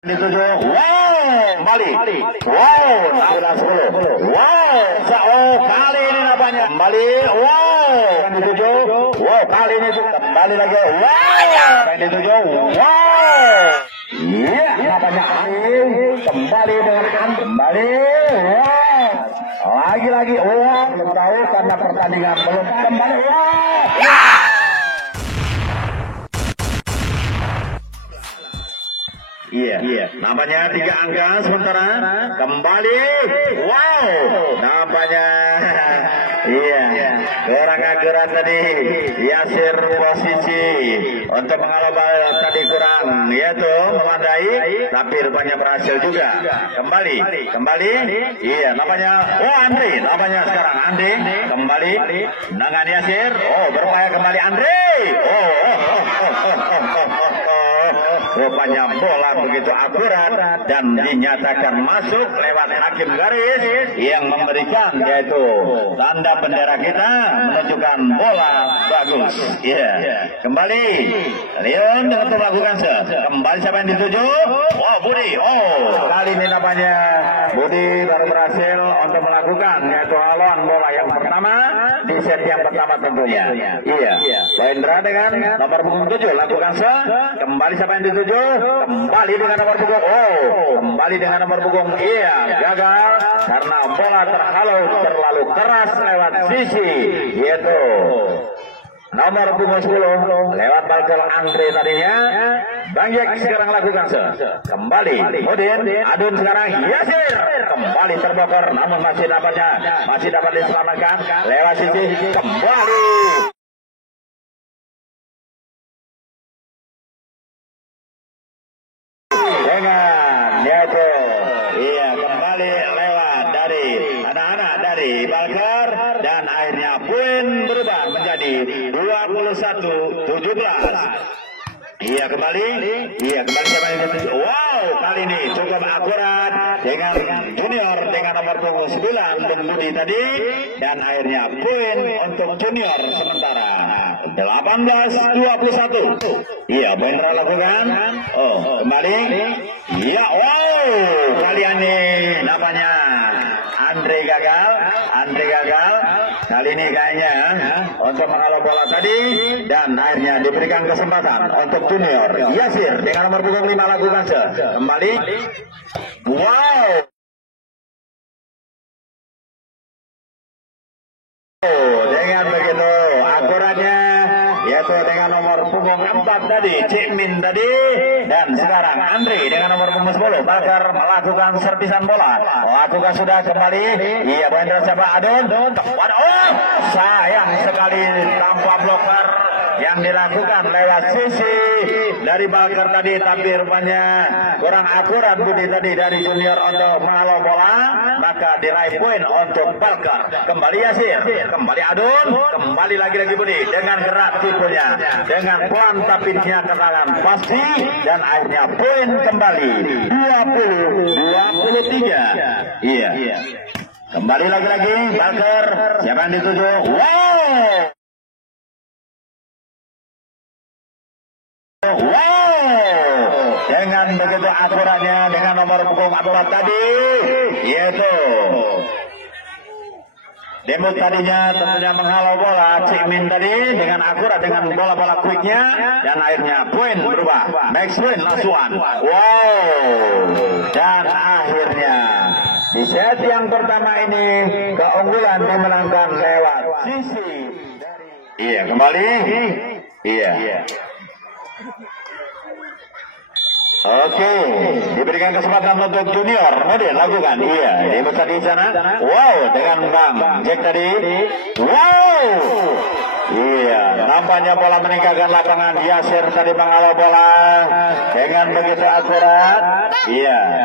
Dituju, wow, kembali, wow, sudah 10, wow, kali ini namanya, kembali, wow, dituju, wow, kali ini kembali lagi, wow, dituju, wow, iya, namanya, kembali dengan kembali, wow, lagi-lagi, wow, belum tahu karena pertandingan belum kembali, wow. Iya, namanya 3 angka sementara kembali, wow, namanya, iya, kurang akurat tadi, Yasir posisi untuk menghalau bal tadi kurang, yaitu memadai, tapi rupanya berhasil juga, kembali, iya, namanya, oh Andre, namanya sekarang Andre, kembali dengan Yasir, oh berupaya kembali Andre, rupanya bola begitu akurat dan dinyatakan masuk lewat hakim garis yang memberikan yaitu tanda bendera kita menunjukkan bola bagus. Kembali Leon untuk melakukan kembali siapa yang dituju? Oh Budi, kali ini namanya Budi baru berhasil untuk melakukan yaitu haluan bola yang pertama di set yang pertama tentunya. Loendra dengan nomor punggung 7 lakukan kembali siapa yang dituju? Kembali dengan nomor punggung, kembali dengan nomor punggung, gagal karena bola terhalau terlalu keras lewat sisi, yaitu nomor punggung 10 lewat balkon Andre tadinya. Bang Jack sekarang lakukan kembali Udin, Adun sekarang Yasir kembali terbakar namun masih dapat diselamatkan lewat sisi, kembali dengan yaitu kembali lewat dari anak-anak dari Balkar dan akhirnya poin berubah menjadi 21-17. Kembali siapa yang dituju? Wow, kali ini cukup akurat dengan junior dengan nomor punggung 9 dan Budi tadi dan akhirnya poin untuk junior sementara 18-21. Poin lakukan. Kembali. Wow, kali ini namanya Andre gagal. Kali ini kayaknya untuk menghalau bola tadi dan akhirnya diberikan kesempatan untuk junior Yasir dengan nomor punggung 5 lakukan kembali. Wow. Dengan begitu akuratnya yaitu dengan nomor punggung 4 tadi Cikmin tadi dan sekarang Andre dengan nomor punggung 10 Bakar melakukan servisan bola, lakukan sudah kembali. Poin siapa? Adun tepat, sayang sekali tanpa bloker yang dilakukan lewat sisi dari Bakar tadi, tapi rupanya kurang akurat Budi tadi dari junior untuk menghalau bola, maka diraih poin untuk Bakar. Kembali Yasir, kembali Adun, kembali lagi Budi dengan gerak tipunya, dengan pelan tapi dinyatakan pasti dan akhirnya poin kembali 20-23. Kembali lagi Bakar, siapa yang dituju? Wow, dengan begitu akuratnya dengan nomor punggung 4 tadi, yaitu Demut tadinya tentunya menghalau bola Cikmin tadi dengan akurat dengan bola-bola quicknya dan akhirnya poin berubah. Max win Lasuan. Wow. Dan akhirnya di set yang pertama ini keunggulan dimenangkan lewat sisi. Kembali. Oke, diberikan kesempatan untuk junior, kemudian lakukan. Demut tadi di sana. Wow, dengan Bang Jack tadi. Wow. Nampaknya bola meninggalkan lapangan. Yasir tadi menghalau bola dengan begitu akurat.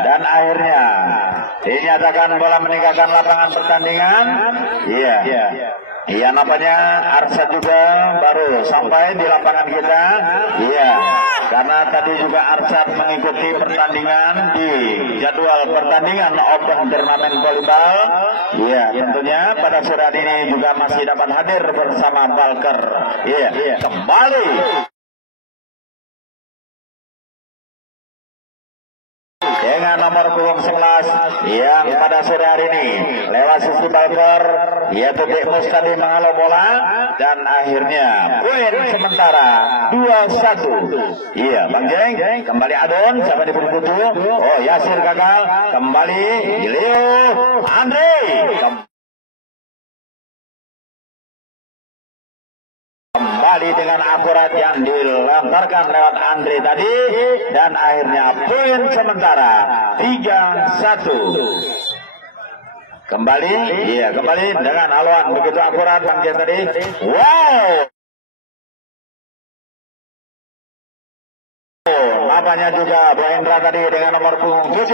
Dan akhirnya dinyatakan bola meninggalkan lapangan pertandingan. Nampaknya Arsyad juga baru sampai di lapangan kita. Karena tadi juga Arsyad mengikuti pertandingan di jadwal pertandingan Open Turnamen Volleyball. Tentunya pada sore ini juga masih dapat hadir bersama Balkar. Kembali. dengan nomor punggung 11 yang pada sore hari ini lewat sisi Balker, yaitu Dekmus tadi mengalau bola dan akhirnya poin sementara 2-1. Iya Bang Jeng, kembali Adon, siapa di Putu? Oh Yasir gagal, kembali Leo Andre. Kembali dengan akurat yang dilemparkan lewat Andre tadi dan akhirnya poin sementara 3-1. Kembali, iya kembali dengan haluan begitu akurat Bang Jen tadi. Wow. Namanya juga Bu Hendra tadi dengan nomor punggung 7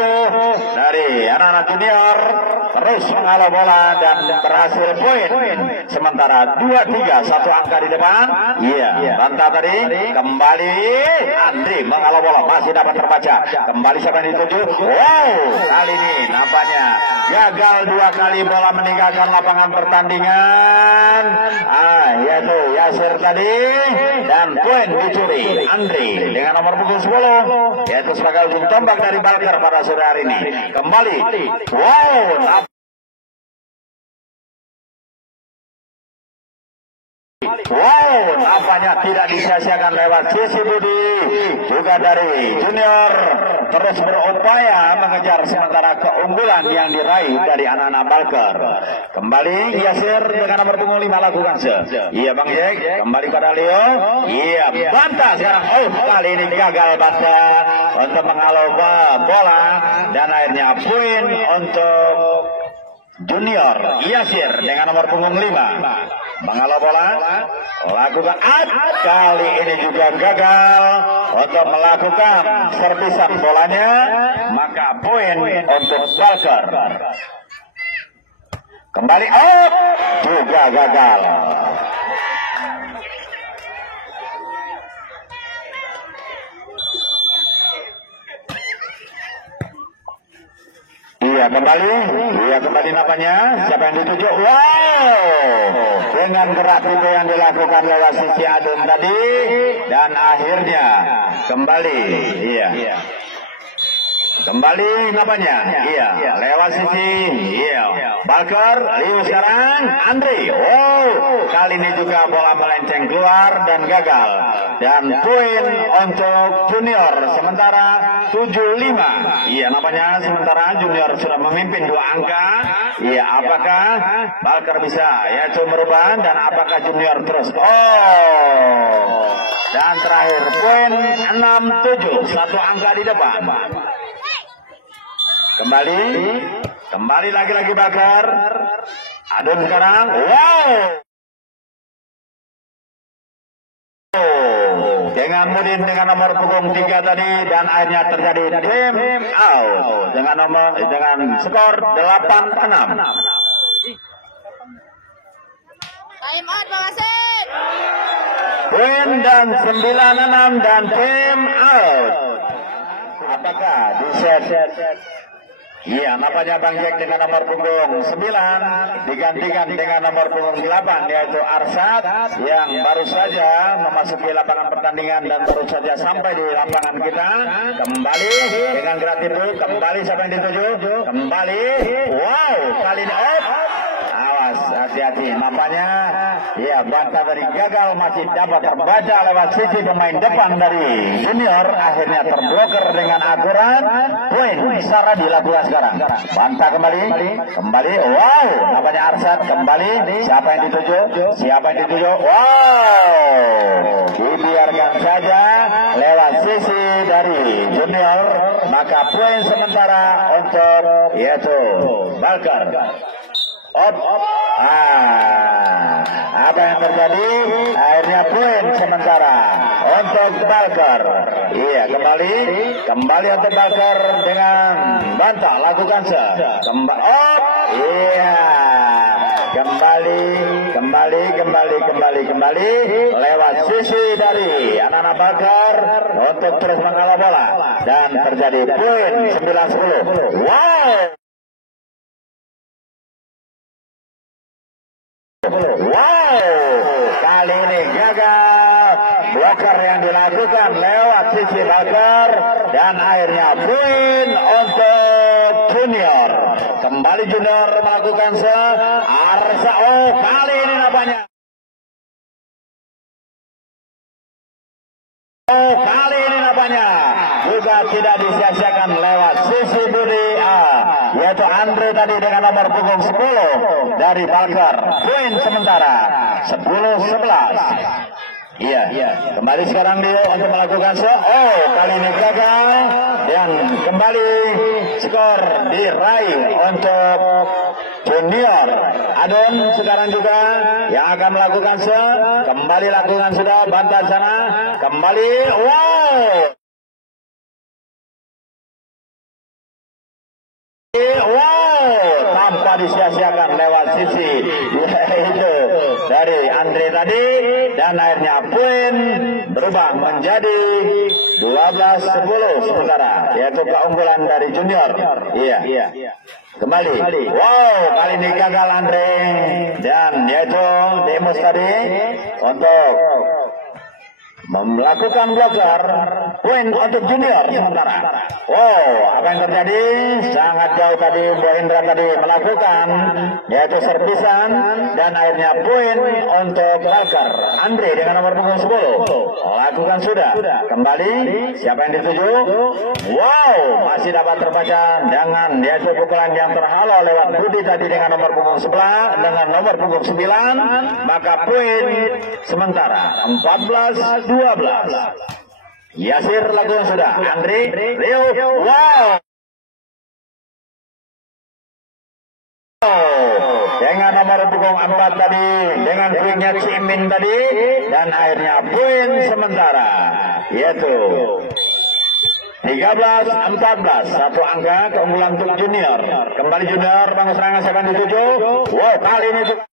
dari anak-anak junior terus mengalau bola dan berhasil poin sementara 2-3, satu angka di depan. Iya, Banta tadi kembali Andri mengalau bola masih dapat terbaca. Kembali siapa yang dituju? Wow, kali ini nampaknya gagal 2 kali bola meninggalkan lapangan pertandingan. Yaitu Yasir tadi dan poin dicuri Andri dengan nomor punggung 10 yaitu sebagai ujung tombak dari Balker pada sore hari ini. Kembali, wow, nampaknya tidak disia-siakan lewat sisi Budi juga dari junior terus berupaya mengejar sementara keunggulan yang diraih dari anak-anak Balker. Kembali Yasir dengan nomor punggung 5 lakukan iya Bang Jek, kembali pada Leo. Iya, Banta sekarang. Oh, kali ini gagal Banta untuk mengalau bola dan akhirnya poin untuk junior Yasir dengan nomor punggung 5 mengalau bola lakukan kali ini juga gagal untuk melakukan servisan bolanya, maka poin untuk Balker. Kembali juga gagal. Iya kembali napanya. Siapa yang dituju? Wow, dengan gerak tipe yang dilakukan lewat sisi Adun tadi dan akhirnya kembali. Iya. Kembali napanya. Iya, lewat sisi. Iya. Balker, Liu sekarang Andre. Oh, kali ini juga bola melenceng keluar dan gagal. Dan poin untuk junior sementara 7-5. Iya, napanya sementara junior sudah memimpin 2 angka. Iya, apakah Balker bisa yaitu merubah dan apakah junior terus? Oh. Dan terakhir poin 6-7, 1 angka di depan. Kembali lagi Balker. Adun sekarang. Wow. Dengan Mudin dengan nomor punggung 3 tadi dan akhirnya terjadi time out dengan skor 8-6. Time out Pak Wasit. Poin dan 9-6 dan time out. Apakah di set? Iya, napanya Bang Jack dengan nomor punggung 9 digantikan dengan nomor punggung 8 yaitu Arsad yang baru saja memasuki lapangan pertandingan dan baru saja sampai di lapangan kita. Kembali dengan gerak itu, kembali siapa yang dituju? Kembali, wow, kali ini awas, hati-hati, nampaknya ya Banta dari gagal masih dapat terbaca lewat sisi pemain depan dari junior, akhirnya terblokir dengan akurat. Poin Sarah dilakukan sekarang. Banta kembali, wow, nampaknya Arsad kembali. Siapa yang dituju? Wow, dibiarkan saja lewat sisi dari junior, maka poin sementara untuk yaitu Balker. Apa yang terjadi? Akhirnya poin sementara untuk Balker. Iya, kembali untuk Balker dengan Banta lakukan iya, kembali lewat sisi dari anak-anak Balker untuk terus mengalah bola dan terjadi poin 9-10. Wow. Kali ini gagal bloker yang dilakukan lewat sisi Balker dan akhirnya poin junior. Kembali junior melakukan Arsa. Oh, kali ini nampaknya. Oh, kali ini nampaknya juga tidak disia-siakan lewat sisi Budi yaitu Andre tadi dengan nomor punggung 10 dari Balker. Poin sementara 10-11. Iya. Kembali sekarang dia untuk melakukan oh, kali ini gagal dan kembali skor diraih untuk junior. Adon sekarang juga yang akan melakukan kembali lakukan sudah bantan sana kembali. Wow, tanpa disia-siakan lewat sisi itu dari Andre tadi dan akhirnya poin berubah menjadi 12-10 sementara yaitu keunggulan dari junior. Iya. Kembali. Wow, kali ini gagal Andre dan yaitu Demus tadi untuk melakukan blocker. Poin untuk junior sementara. Wow, apa yang terjadi? Sangat jauh tadi Bu Indra tadi melakukan yaitu servisan dan akhirnya poin untuk Balker. Andre dengan nomor punggung 10 lakukan sudah. Kembali siapa yang dituju? Wow, masih dapat terbaca dengan yaitu pukulan yang terhalau lewat Budi tadi dengan nomor punggung 11 dengan nomor punggung 9, maka poin sementara 14-12. Yasir lakukan sudah. Andre, Rio, wow. Dengan nomor punggung 4 tadi, dengan swingnya Cimin tadi, dan akhirnya poin sementara, yaitu 13-14, satu angka keunggulan untuk junior. Kembali junior, bangun serangan siapa dituju? Wow, kali ini juga.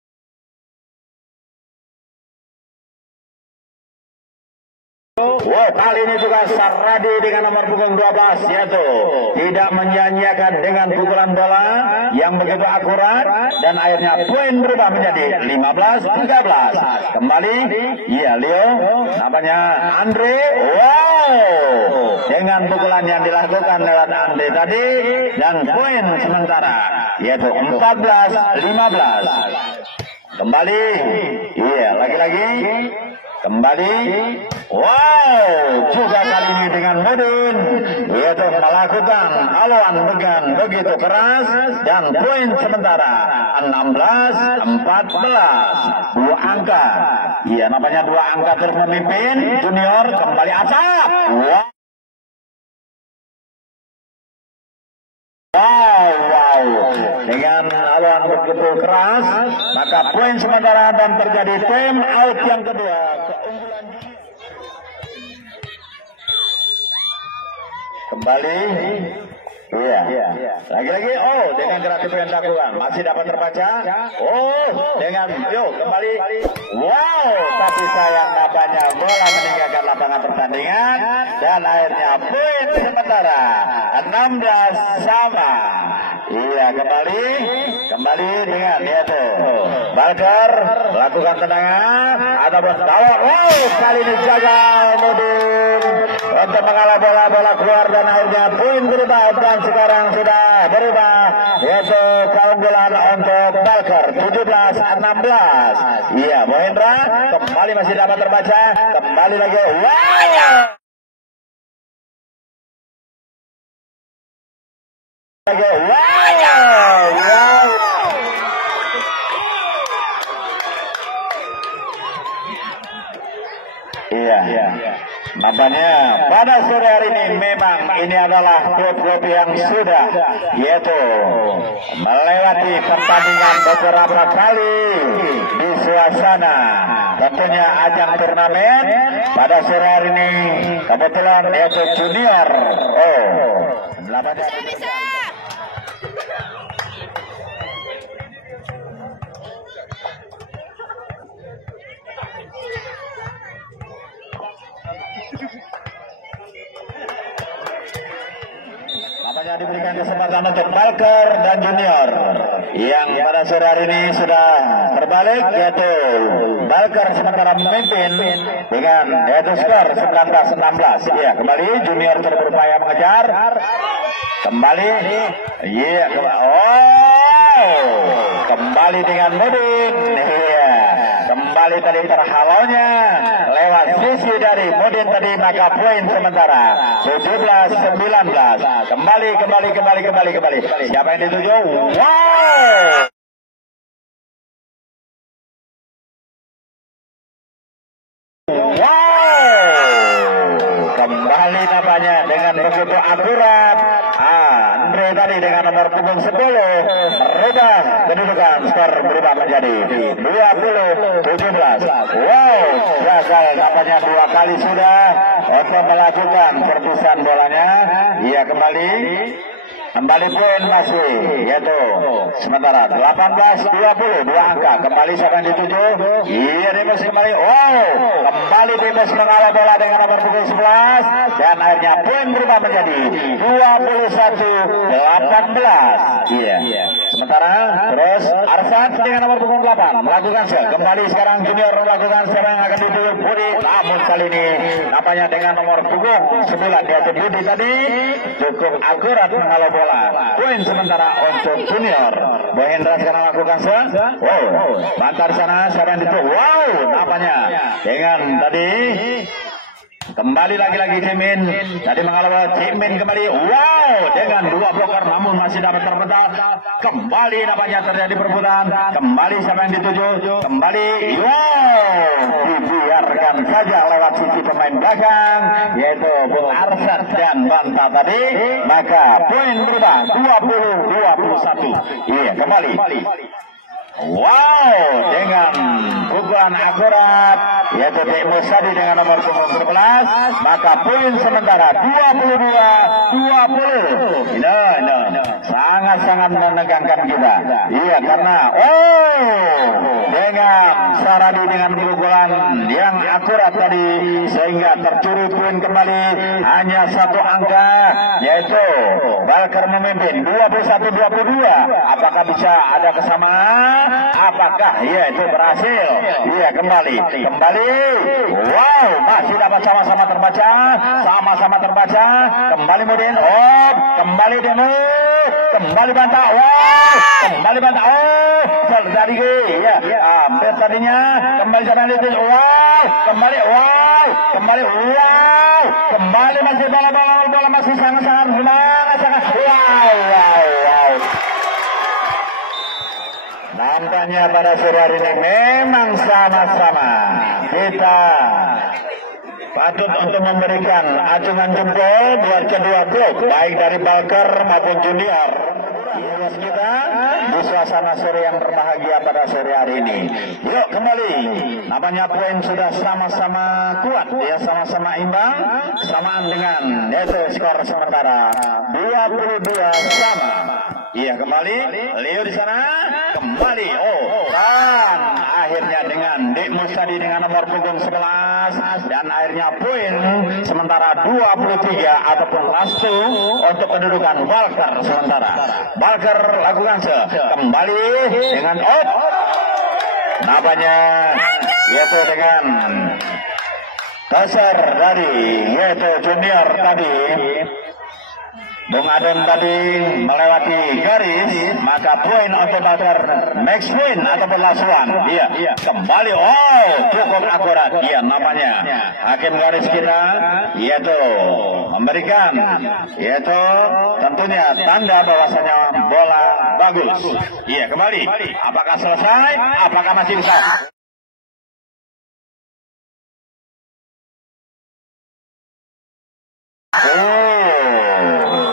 Wow, kali ini juga Saradi dengan nomor punggung 12 yaitu tidak menyanyiakan dengan pukulan bola yang begitu akurat dan akhirnya poin berubah menjadi 15-13. Kembali, iya Leo, namanya Andre. Wow, dengan pukulan yang dilakukan lewat Andre tadi dan poin sementara yaitu 14-15. Kembali, iya lagi-lagi. Kembali, wow, juga kali ini dengan Mudin, yaitu melakukan haluan dengan begitu keras dan poin sementara 16-14, 2 angka. Iya, namanya 2 angka terus memimpin junior. Kembali Asap. Wow, dengan haluan begitu keras, maka poin sementara dan terjadi time out yang kedua. Kembali, iya, lagi-lagi, oh, dengan kreatif yang dilakukan, masih dapat terbaca, oh, dengan, yuk, kembali, wow, tapi sayang nampaknya bola meninggalkan lapangan pertandingan, dan akhirnya poin sementara, 16 sama. Iya, kembali dengan yaitu Balker melakukan tendangan ataupun tawar. Wow, kali ini gagal Mudin untuk mengalah bola keluar dan akhirnya poin berubah dan sekarang sudah berubah yaitu keunggulan untuk Balker 17-16. Iya, Bu Hendra kembali masih dapat terbaca, kembali lagi. Wow. Iya. Makanya pada sore hari ini memang ini adalah klub-klub yang sudah yaitu melewati pertandingan beberapa kali di suasana tentunya ajang turnamen. Pada sore hari ini kebetulan yaitu junior. Oh, Bisa. Makanya diberikan kesempatan untuk Balker dan junior yang pada sore hari ini sudah terbalik yaitu Balker sementara memimpin dengan yaitu skor 19-16. Ya, kembali junior terus berupaya mengejar. kembali. Iya, kembali dengan Mudin. Iya, kembali tadi terhalaunya lewat sisi dari Mudin tadi, maka poin sementara 17-19. Kembali. Siapa yang dituju? Wow! Kembali nampaknya dengan begitu akurat. Andre tadi dengan nomor punggung 10 merubah kedudukan, skor berubah menjadi 20-17. Wow, gagal nampaknya 2 kali sudah untuk melakukan serbusan bolanya. Ia kembali poin masih, yaitu sementara 18-20, 2 angka. Kembali siapa yang dituju? Iya, Demus kembali. Kembali Demus mengawal bola dengan nomor punggung 11 dan akhirnya poin berubah menjadi 21-18. Iya. Sementara terus Arsad dengan nomor punggung 8 melakukan set. Kembali sekarang Junior melakukan siapa yang akan dituju? Budi. Namun kali ini nampaknya dengan nomor punggung 9 yaitu Budi tadi cukup akurat mengawal bola. Poin sementara untuk Junior. Bohendra sekarang lakukan bantar sana siapa yang dituju? Nampaknya dengan tadi kembali lagi Cimin tadi mengalami Cimin kembali. Dengan 2 bloker namun masih dapat terpental. Kembali nampaknya terjadi perebutan. Kembali siapa yang dituju? Kembali dibiarkan saja lewat sisi pemain belakang yaitu Bung Arsad dan Banta tadi, maka poin berubah 20-21. Iya, kembali. Dengan pukulan akurat yaitu Demus tadi dengan nomor punggung 11, maka poin sementara 22-20. Sangat menegangkan kita. Iya, karena dengan Saradi dengan pukulan yang akurat tadi sehingga tercuri poin kembali hanya 1 angka yaitu Balker memimpin 21-22. Apakah bisa ada kesamaan? Apakah itu berhasil? Iya, kembali. Masih dapat sama-sama terbaca. Kembali Mudin. Kembali Demo. Kembali Banta. Kembali Banta. Dari hampir tadinya. Kembali sama itu. Kembali masih bola masih sangat-sangat semangat. Nampaknya pada sore hari ini memang sama-sama kita patut untuk memberikan acungan jempol buat kedua klub, baik dari Balker maupun Junior. Kita di suasana sore yang berbahagia pada sore hari ini. Yuk kembali. Nampaknya poin sudah sama-sama kuat, sama-sama imbang, samaan dengan yaitu skor sementara 22 sama. Iya, kembali Leo di sana, kembali. Dan akhirnya dengan Demus tadi dengan nomor punggung 11 dan akhirnya poin sementara 23 ataupun lastu untuk kedudukan Balker sementara. Balker lakukan kembali dengan nampaknya yaitu dengan dasar dari yaitu Junior tadi. Bung Adem tadi melewati garis, maka poin untuk Balker max point ataupun lasuan. Iya, kembali. Cukup akurat. Iya, nampaknya hakim garis kita yaitu memberikan yaitu tentunya tanda bahwasanya bola bagus. Iya, kembali. Apakah selesai? Apakah masih bisa?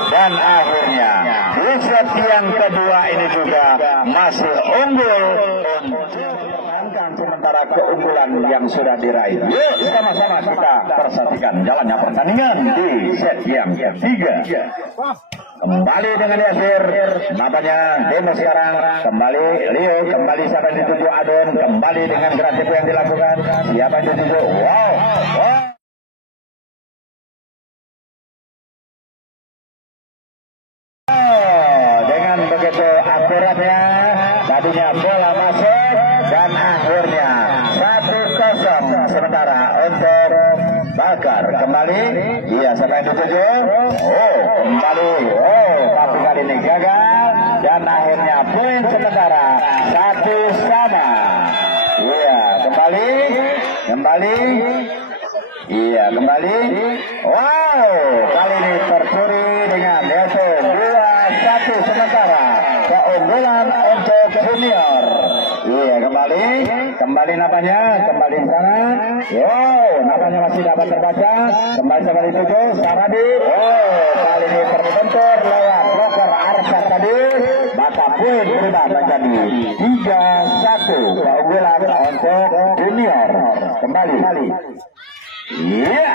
Dan akhirnya di set yang kedua ini juga masih unggul untuk mempertahankan sementara keunggulan yang sudah diraih. Yuk sama-sama kita perhatikan jalannya pertandingan di set yang ketiga. Kembali dengan Yasir, nampaknya Demo sekarang kembali Leo, kembali siapa yang dituju Adon, kembali dengan gerak tempo yang dilakukan, siapa yang dituju? Dengan begitu akuratnya, tadinya bola masuk dan akhirnya 1-0 sementara untuk Balker. Kembali, iya siapa yang dituju? Kembali, kali ini gagal dan akhirnya poin sementara 1-1. Iya, kembali. Iya, kembali. Wow, kali ini tercuri dengan yaitu 2-1 sementara keunggulan untuk junior. Iya, kembali napanya, kembali di sana. Wow, napanya masih dapat terbaca. Kembali tuju, Saradi. Oh, kali ini terbentur lewat bloker Arsyad tadi. Maka poin berubah menjadi 3-1 keunggulan untuk junior. Kembali. Iya,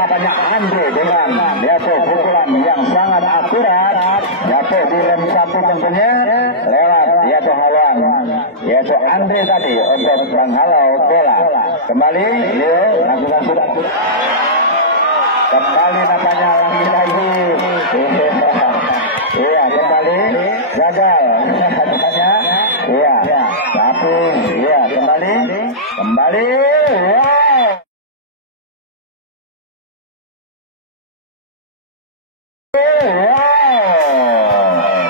napanya Andre dengan yaitu pukulan yang sangat akurat, yaitu di lem 1 tentunya lewat yaitu haluan, yaitu Andre tadi untuk menghalau bola. Kembali, lakukan sudah. Kembali napanya lagi. Iya, kembali gagal. Napanya, iya, tapi iya kembali. Wow.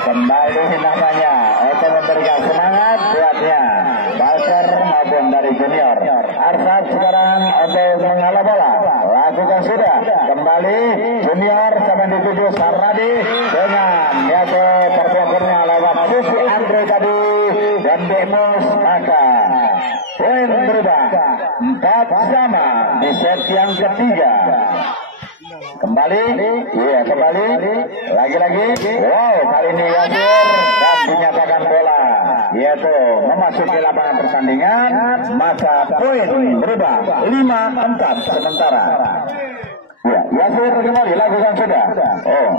Kembali namanya untuk memberikan semangat buatnya Balker maupun dari junior. Arsyad sekarang untuk menghalau bola, lakukan sudah. Kembali junior sampai dituju Saradi dengan yaitu perpeloncornya lewat Susi Andre tadi dan Demos, maka poin berubah 4-4 di set yang ketiga. Kembali, lagi-lagi. Wow, kali ini Yasir dan dinyatakan bola yaitu memasuki lapangan pertandingan, maka poin berubah 5-4 sementara. Ya, Yasir kembali, lakukan sudah. Oh,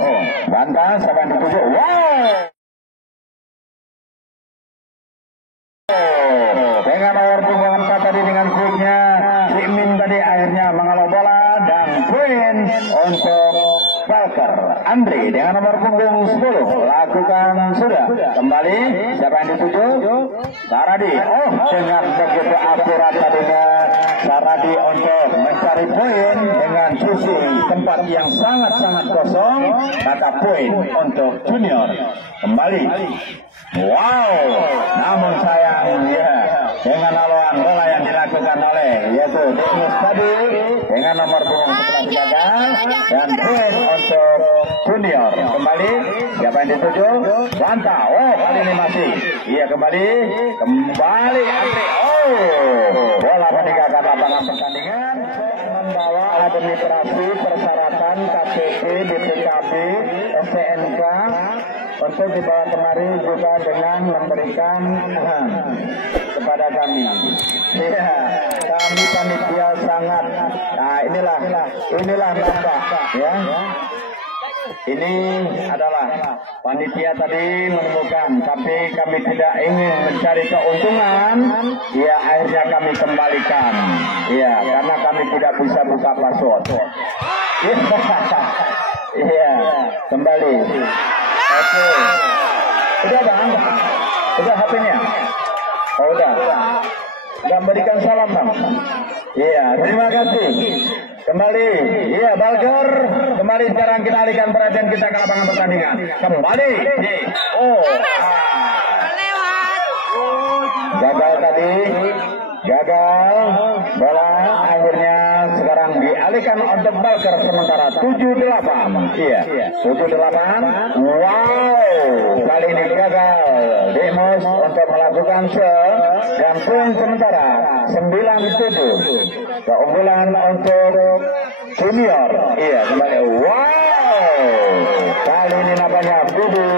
bantah sampai dituju. Wow. Dengan nomor punggung 4 tadi dengan kuitnya Simin tadi akhirnya menghalau bola dan poin untuk Balker. Andre dengan nomor punggung 10 lakukan sudah. Kembali, siapa yang dituju? Saradi. Oh, dengan begitu akurat tadinya Saradi untuk mencari poin dengan sisi tempat yang sangat-sangat kosong, maka poin untuk junior. Kembali. Wow, namun sayang ya dengan haluan bola yang dilakukan oleh yaitu Dennis tadi dengan nomor punggung 11 gagal dan poin untuk junior. Kembali, siapa yang dituju? Bantah. Oh, kali ini masih. Iya, kembali Andre. Oh, bola meninggalkan lapangan pertandingan membawa administrasi persyaratan KTP, BPKB, STNK untuk dibawa kemari juga dengan memberikan kepada kami. Ya, kami panitia sangat. Nah, inilah nambah ya. Ini adalah panitia tadi menemukan, tapi kami tidak ingin mencari keuntungan. Ya, akhirnya kami kembalikan. Ya, karena kami tidak bisa buka password. Iya, kembali. Oke. Udah bang? Udah HP-nya? Oh, udah. Gak berikan salam bang? Iya, terima kasih. Kembali, iya Balker. Kembali sekarang kita alihkan perhatian kita ke lapangan pertandingan. Kembali. Oh. Gagal tadi. Gagal. Bola akhirnya sekarang dialihkan untuk Balker sementara 7-8. Iya, 7-8. Wow, kali ini gagal Demos untuk melakukan dan poin sementara 9-7. Keunggulan untuk junior. Iya, kembali. Wow, kali ini namanya Budi.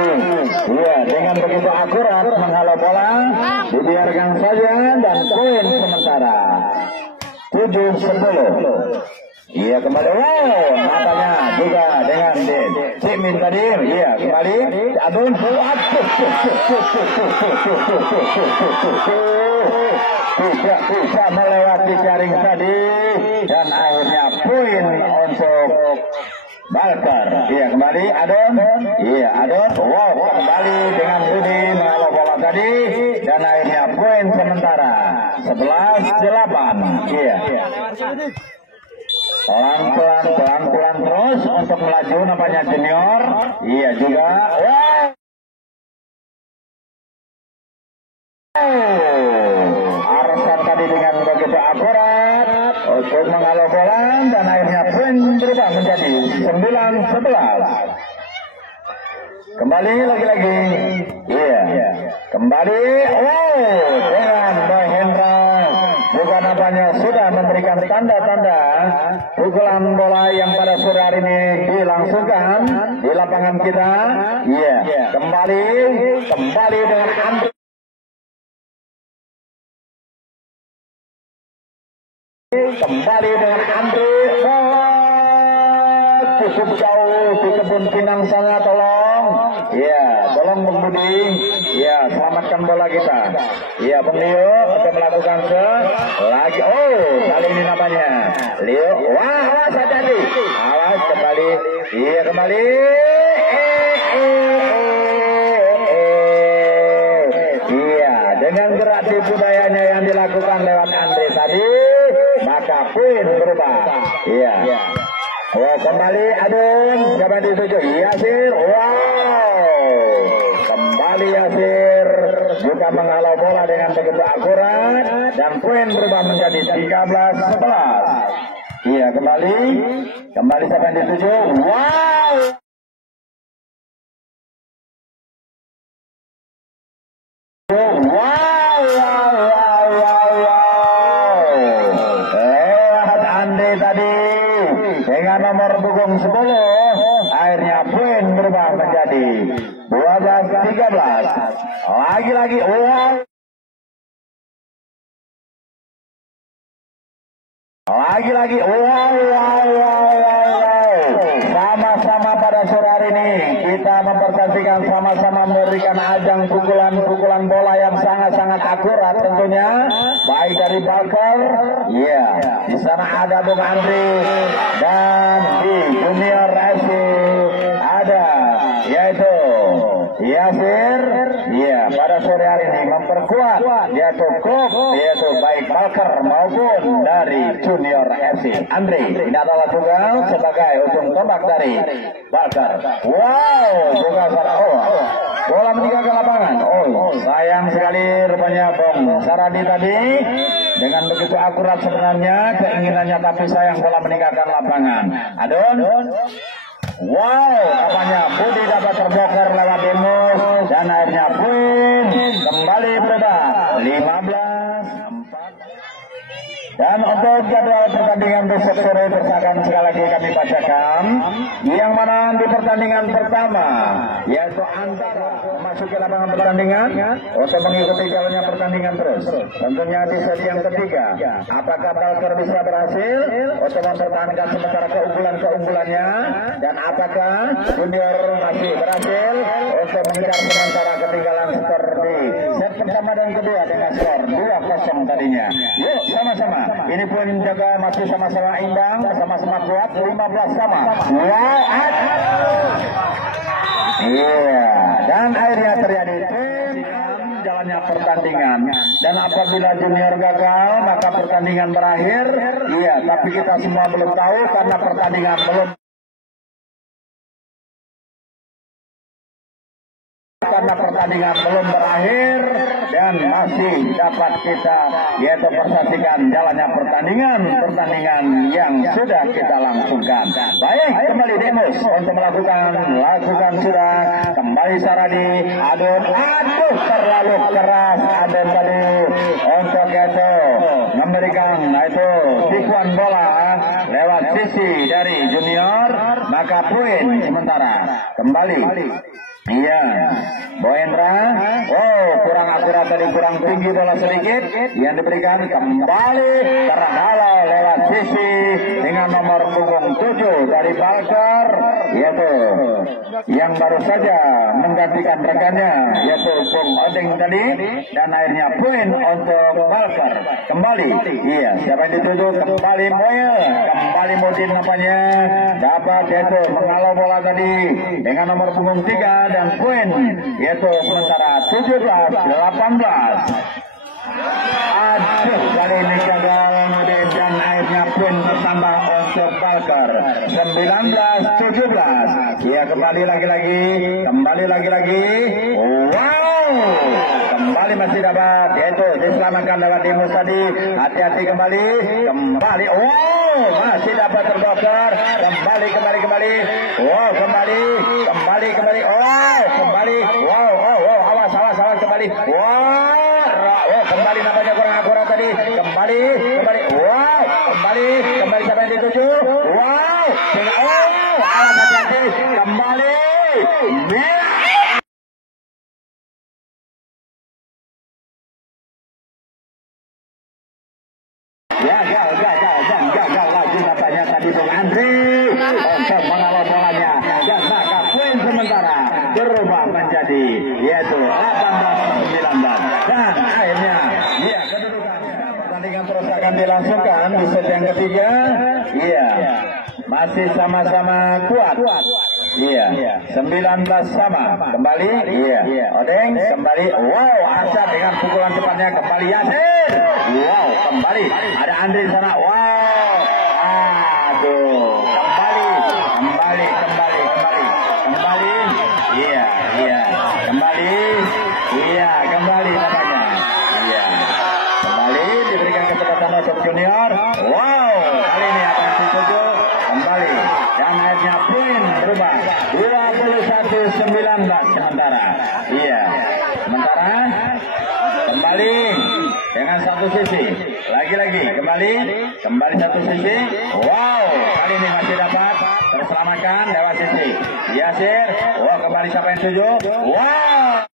Iya, dengan begitu akurat menghalau bola, dibiarkan saja dan poin sementara 7-10. Iya, kembali. Wow, matanya juga dengan Simin tadi. Iya, kembali. Adun. Tidak bisa melewati jaring tadi dan akhirnya poin untuk Balker. Iya, kembali Adon. Iya, Adon. Wow, kembali dengan Budi menghalau bola tadi dan akhirnya poin sementara 11-8. Iya. pelan-pelan terus untuk melaju namanya junior. Iya juga. Arsan tadi dengan begitu akurat untuk menghalau bola dan akhirnya poin berubah menjadi 9-11. Kembali lagi-lagi. Iya. Kembali. Dengan Boy Hendra juga nampaknya sudah memberikan tanda-tanda pukulan bola yang pada sore hari ini dilangsungkan di lapangan kita. Iya. Kembali dengan Andre. Kembali dengan Andre. Cukup jauh di kebun pinang sana, tolong. Ya, tolong Bung Budi. Ya, selamatkan bola kita. Ya, Bung Leo untuk melakukan lagi. Kali ini namanya Leo. Awas hati-hati. Awas kembali. Iya, kembali. Iya, dengan gerak tipu dayanya yang dilakukan lewat Andre tadi, maka poin berubah. Iya. Kembali Adun, siapa dituju? Yasir. Kembali Yasir juga menghalau bola dengan begitu akurat dan poin berubah menjadi 13-11. Iya, kembali siapa yang dituju? Andre tadi dengan nomor punggung 10, akhirnya poin berubah menjadi 12-13. Lagi-lagi sama-sama pada sore hari ini kita mempersaksikan sama-sama memberikan ajang pukulan bola yang sangat-sangat akurat tentunya, baik dari Balker. Iya, di sana ada Bung Andri dan di Junior FC ada yaitu Yasir. Iya, pada sore hari ini memperkuat yaitu klub yaitu baik Balker maupun dari Junior FC. Andre ini adalah tunggal sebagai ujung tombak dari Balker. Juga bola meninggal ke lapangan. Sayang sekali rupanya Bung Saradi tadi dengan begitu akurat sebenarnya keinginannya, tapi sayang bola meninggalkan lapangan. Adun. Apanya Budi dapat terbongkar lewat Demus dan akhirnya poin kembali berubah 15-4. Dan untuk jadwal pertandingan besok sore persakan sekali lagi kami bacakan, yang mana di pertandingan pertama yaitu antara memasuki lapangan pertandingan untuk mengikuti jalannya pertandingan terus. Tentunya di sesi yang ketiga, apakah Balker bisa berhasil untuk mempertahankan sementara keunggulannya, dan apakah Junior masih berhasil untuk mengejar sementara ketinggalan skor di set pertama dan kedua dengan skor 2-0 tadinya. Yuk sama-sama. Ini pun jaga masih sama-sama imbang, sama-sama kuat, 15 sama. Iya, dan akhirnya terjadi jalannya pertandingan. Dan apabila Junior gagal, maka pertandingan berakhir. Iya, tapi kita semua belum tahu karena pertandingan belum berakhir dan masih dapat kita yaitu persaksikan jalannya pertandingan yang sudah kita langsungkan. Baik, kembali Demus untuk melakukan sudah kembali Saradi. Aduh terlalu keras Adun tadi untuk itu memberikan itu tipuan bola lewat sisi dari Junior, maka poin sementara kembali. Iya, Bohendra. Kurang akurat tadi, kurang tinggi bola sedikit yang diberikan, kembali terhalau lewat sisi dengan nomor punggung 7 dari Balker, yaitu yang baru saja menggantikan rekannya yaitu Bung Odeng tadi, dan akhirnya poin untuk Balker. Kembali, iya, siapa yang dituju? Kembali Moel, kembali Mudin namanya dapat yaitu menghalau bola tadi dengan nomor punggung 3 dan poin yaitu sementara 17-18. Kali ini gagal Mudin dan akhirnya poin bertambah untuk Balkar. 19-17. Ya, kembali lagi-lagi. Wow, kembali masih dapat, yaitu diselamatkan lewat Dimus tadi. Hati-hati kembali. Wow, masih dapat terbakar. Kembali. Wow, kembali. Oh, kembali. Wow, awas kembali. Wow, kembali nampaknya kurang akurat tadi. Kembali. Wow, kembali siapa yang dituju? Wow, awas hati-hati. Kembali. Gagal lagi katanya tadi Bung Andri untuk mengawal bolanya, dan maka poin sementara berubah menjadi yaitu 18-19, dan akhirnya ya kedudukan pertandingan terus akan dilangsungkan di set yang ketiga. Iya, masih sama-sama kuat. Iya, 19 sama. Kembali. Iya, Odeng kembali. Wow, Arsyad dengan pukulan cepatnya kembali Yasir. Wow, kembali. Ada Andri di sana. Wow. Aduh. Kembali. Iya. Kembali. Iya, kembali namanya. Iya. Kembali diberikan kesempatan untuk junior. Wow, kali ini akan dituju. Kembali. Dan akhirnya poin berubah 21-19 sementara. Iya. Sementara kembali dengan satu sisi. Lagi-lagi kembali satu sisi. Wow, kali ini masih dapat terselamatkan lewat sisi Yasir. Wow, kembali siapa yang tuju? Wow.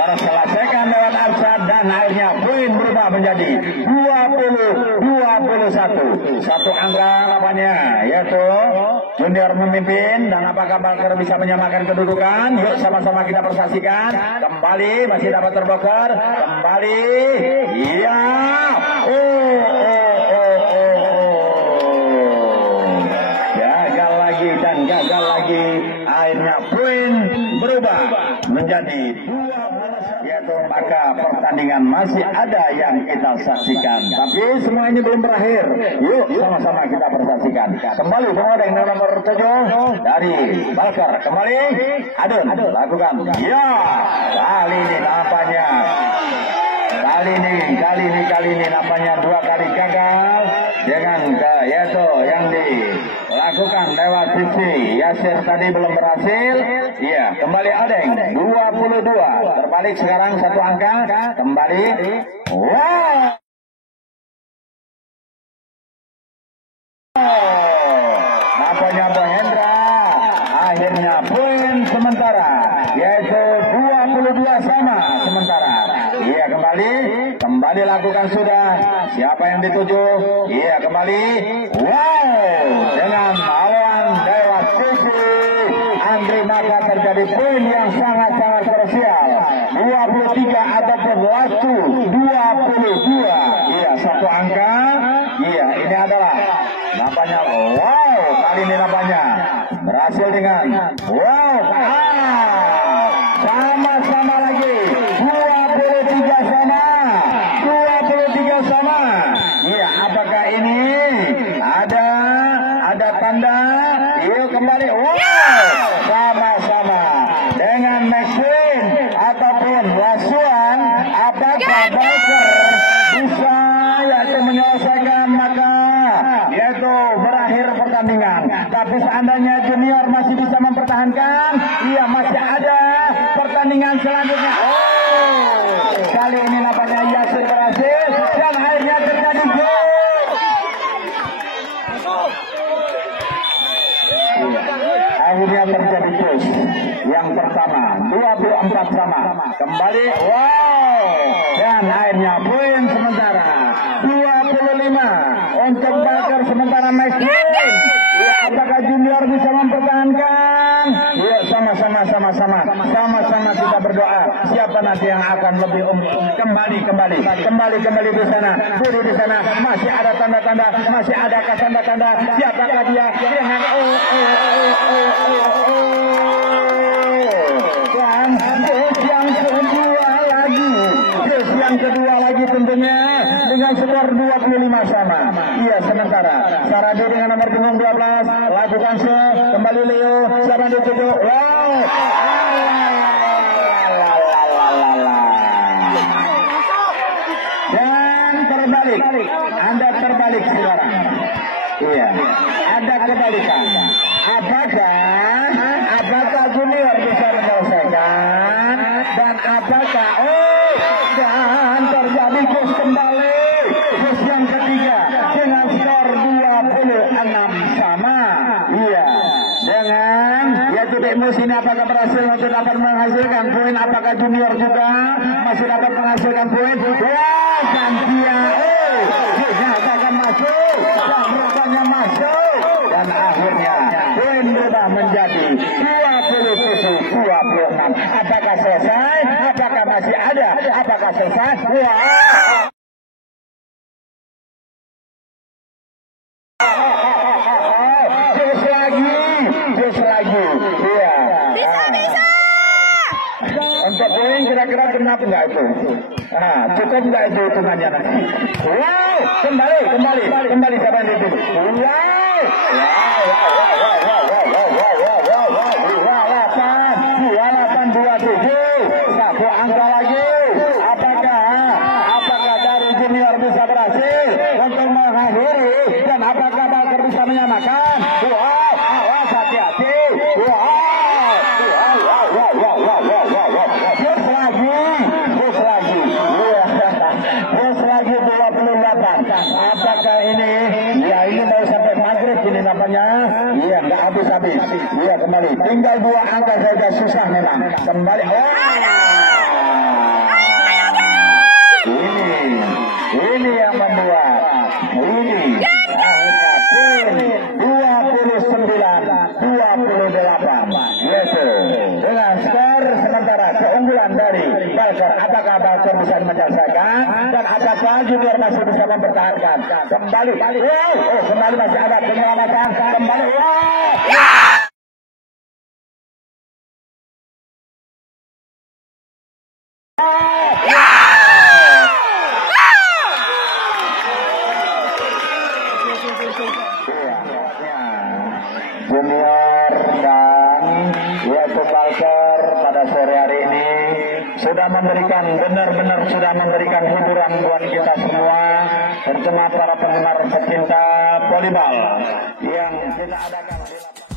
Terselesaikan lewat Arsyad, dan akhirnya poin berubah menjadi 20-21. Satu angka namanya, yaitu junior memimpin, dan apakah Balkar bisa menyamakan kedudukan? Yuk sama-sama kita persaksikan. Kembali masih dapat terbakar. Kembali. Iya. Gagal lagi. Akhirnya poin berubah menjadi 2, yaitu maka pertandingan masih ada yang kita saksikan, tapi semua ini belum berakhir. Yuk sama-sama kita persaksikan. Kembali pemain nomor 7 dari Balkar. Kembali Adun lakukan. Ya, kali ini nampaknya nampaknya 2 kali gagal dengan yaitu yang dilakukan lewat sisi Yasir tadi belum berhasil. Iya, kembali Adeng 22. Terbalik sekarang satu angka. Kembali. Wow. Nampaknya Bohendra. Akhirnya poin sementara yaitu 22 sama sementara. Iya, kembali lakukan sudah. Siapa yang dituju? Iya, kembali. Wow, dengan lawan lewat sisi Andri, maka terjadi poin yang sangat-sangat krusial. 23 ataupun waktu 22. Iya, satu angka. Iya, ini adalah nampaknya. Wow, kali ini nampaknya berhasil dengan wow. Sama-sama lagi 23 sama. Iya, apakah ini ada tanda? Yuk kembali. Wow, sama-sama dengan Maxwin ataupun Wasuan. Apakah Balkar bisa yaitu menyelesaikan, maka yaitu berakhir pertandingan. Tapi seandainya junior masih bisa mempertahankan, iya masih ada pertandingan selanjutnya. Kali ini nampaknya Yasir berhasil, dan akhirnya terjadi gol. Akhirnya terjadi terus. Yang pertama 24 sama. Kembali. Wow. Dan akhirnya poin sementara 25 untuk Balkar, sementara Maxwin. Ya, apakah junior bisa mempertahankan? Ya, sama-sama kita berdoa. Siapa nanti yang akan lebih kembali di sana. Budi di sana masih ada tanda-tanda, masih ada tanda-tanda. Siapakah dia dengan dan yang kedua lagi tentunya dengan skor 25 sama. Iya, sementara Saradi dengan nomor punggung 12 lakukan kembali Leo Saradi tujuh. Wow. Dan terbalik. Anda terbalik sekarang. Iya, ada kebalikan. Apakah junior bisa menyelesaikan dan apakah dan terjadi push kembali push yang ketiga dengan skor 26 sama. Iya, dengan yaitu Demus ini apakah berhasil untuk dapat menghasilkan poin? Apakah junior juga masih dapat menghasilkan poin? Wah, gantian dinyatakan masuk dan rupanya masuk dan akhirnya poin berubah menjadi 27-26. Apakah selesai? Apakah masih ada? Apakah selesai? Wah! Jus lagi. Iya. Bisa. Untuk poin kira-kira benar enggak itu? Cukup enggak itu hitungannya nanti? Wow, kembali siapa yang itu? Wow. 2827. Satu angka lagi. Apakah dari junior bisa berhasil untuk mengakhiri dan apakah Balker bisa menyamakan? Wow, awas hati-hati. Terus lagi 28. Apakah ini? Ya, ini mau sampai maghrib ini namanya. Iya, nggak habis-habis. Iya, kembali. Tinggal 2 angka saja, susah memang. Kembali. Ini yang membuat. Ini. Akhirnya 29-28. Yaitu dengan skor sementara keunggulan dari Balker. Apakah Balker bisa menyelesaikan dan apakah junior masih bisa mempertahankan? Kembali. Kembali masih ada penyelamatan. Kembali. Junior dan yaitu Balker pada sore hari ini sudah memberikan benar-benar hiburan buat kita semua, terutama para penggemar pecinta volleyball yang kita adakan di lapangan.